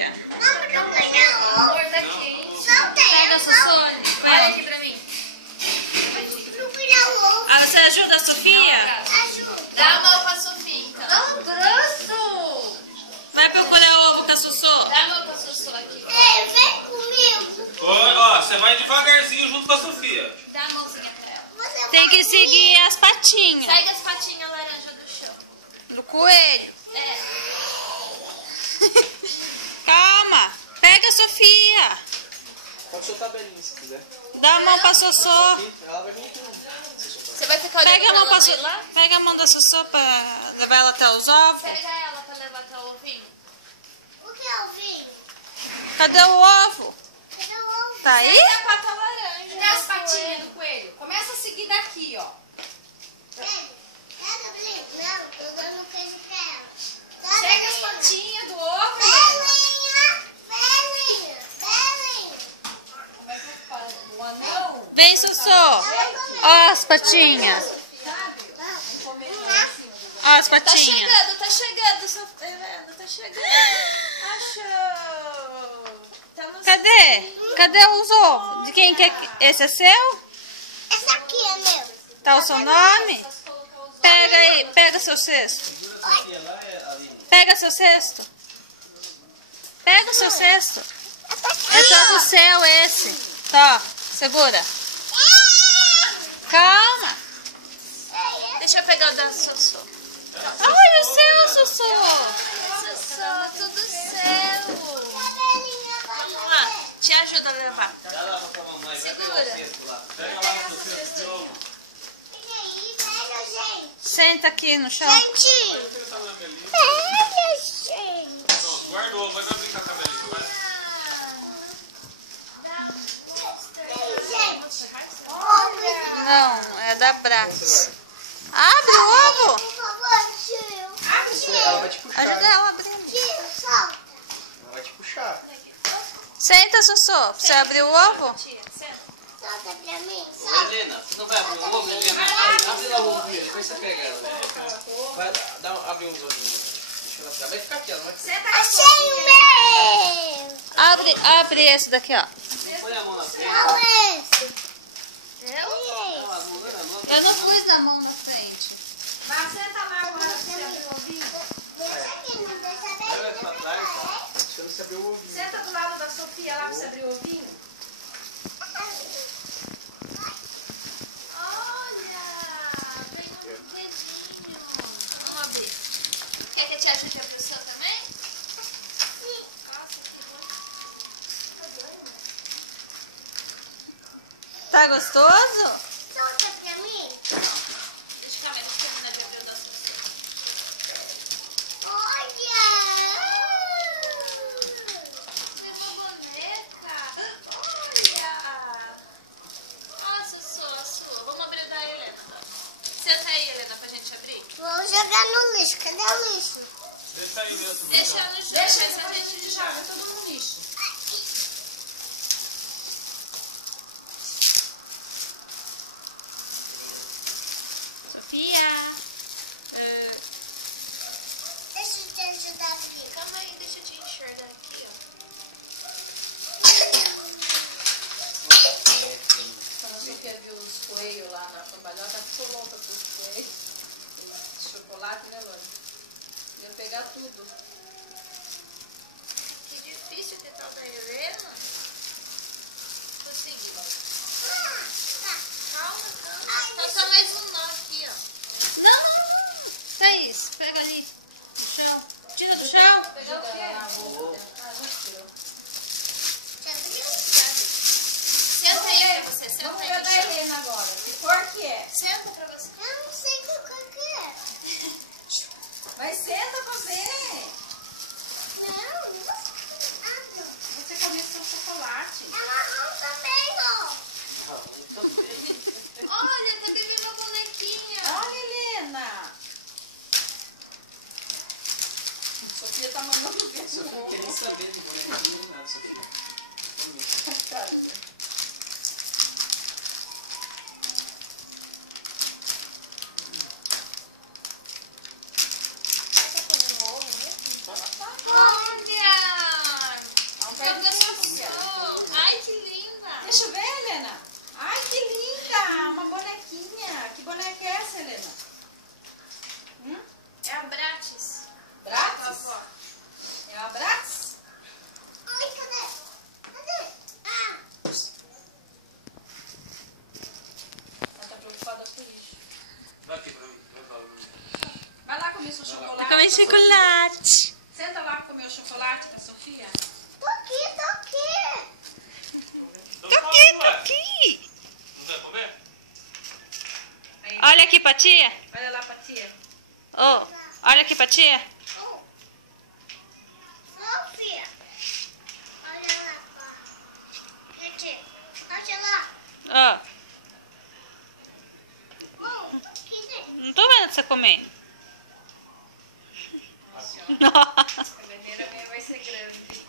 Sofia. Gorda quente. Pega a Sossone. Olha aqui pra mim. Ah, você ajuda a Sofia? Dá a mão pra Sofia, então. Tão grosso. Vai procurar ovo com a Sossô. Dá a mão pra Sossô aqui. Vem comigo. Ó, você vai devagarzinho junto com a Sofia. Dá a mãozinha pra ela. Tem que seguir as patinhas Segue as patinhas laranja do chão. do coelho. É. Calma. Pega a Sofia. Pode soltar a belinha se quiser. Dá a mão pra Sossô. Ela vai vir com. Você vai ficar olhando Pega a pra mão ela pra não ir lá? Pega a mão da Sossô pra levar ela até os ovos. Pega ela pra levar até o ovinho. O que é o vinho? Cadê o ovo? Cadê o ovo? Tá aí? Segue a pata laranja. Cadê as patinhas do coelho? Começa a seguir daqui, ó. Pega, Beli. Não, tô dando queijo pra ela. Segue as patinhas do ovo. Belinha, Belinha, Belinha. Como é que eu falo? O anão. Vem, Sossô. Ó as patinhas. Sabe? Comendo assim. Ó as Tá patinhas. chegando, tá chegando. Achou. Tá no Cadê? Cadê os ovos? De quem que é? Esse é seu? Essa aqui é meu. Tá o seu nome? Pega aí, pega seu cesto. Pega seu cesto. Pega o seu cesto. É só do céu esse. Tá, segura. Calma. Deixa eu pegar o da Sossô. Olha o seu, Sossô. Sossô, tudo seu. Vamos lá, te ajuda a levar. Dá lá pra mamãe, vai pegar o Segura. cesto lá. Pega lá no cesto de novo. Senta aqui no chão. Gente. Pronto, guarda o ovo, vai brincar com a belinha, vai. Não, é da Braz. Abre o ovo. Por favor, tio. Ela vai te puxar. Ajuda ela a abrir. Tio, solta. Ela vai te puxar. Senta, Sossô. Você abriu o ovo? Solta pra mim. Ô, Helena, você não vai abrir o ovo, Helena? Abre lá o ovo, depois você pega ela. Vai abrir uns ovinhos. Deixa ela ficar. Vai ficar aqui, ela não vai ficar. Senta aqui. Achei o meu. Abre esse daqui, ó. Põe a mão na frente. Qual é esse? Não, a mão não era nossa. Eu não pus a mão na frente. Mas senta lá agora pra você abrir o ovinho. Deixa aqui, não deixa bem. Olha pra trás, tá? Você não se abriu o ovinho. Senta do lado da Sofia lá pra você abrir o ovinho. Olha, vem um dedinho. Vamos abrir. Quer que eu te ajude a abrir o seu também? Nossa, que bom. Tá gostoso? Solta pra mim. Deixa eu terminar de abrir o da Sossô. Olha. Levou boneca. Olha. Ó, Sossô, a sua. Vamos abrir o da Helena. Senta aí, Helena, pra gente abrir. Vou jogar no lixo. Cadê o lixo? Deixa aí mesmo. Deixa ela no chão. Deixa mas depois a gente joga tudo no lixo. Sofia. Deixa eu te ajudar aqui. Calma aí, deixa eu te enxergar aqui, ó. Quando a Sofia viu os coelhos lá na cambalhota, ela ficou louca com os coelhos. Esse chocolate, né, Lônia? Ia pegar tudo. Que difícil ter tal da Helena. Consegui. Calma, calma. Então só mais um nó aqui, ó. Não, não, não. Thaís, pega ali. Chão. Tira do chão. Pegar o quê? Ah, já tirou. Senta aí pra você, senta Vamos aí ver no da chão. Helena agora. Que cor que é? Senta pra você. Eu não sei qual que é. Vai, senta pra ver. comer chocolate. Senta lá pra comer o chocolate com a Sofia. Tô aqui, tô aqui. Tô aqui, tô aqui. Não vai comer? Aí, Olha aqui pra tia. olha lá pra tia. Oh, olha aqui pra tia. Oh. Sofia. Olha lá, pá. Gente, olha lá. Ó, Oh, aqui dentro. não tô vendo você comendo. Nossa, Nossa. a bandeira minha vai ser grande.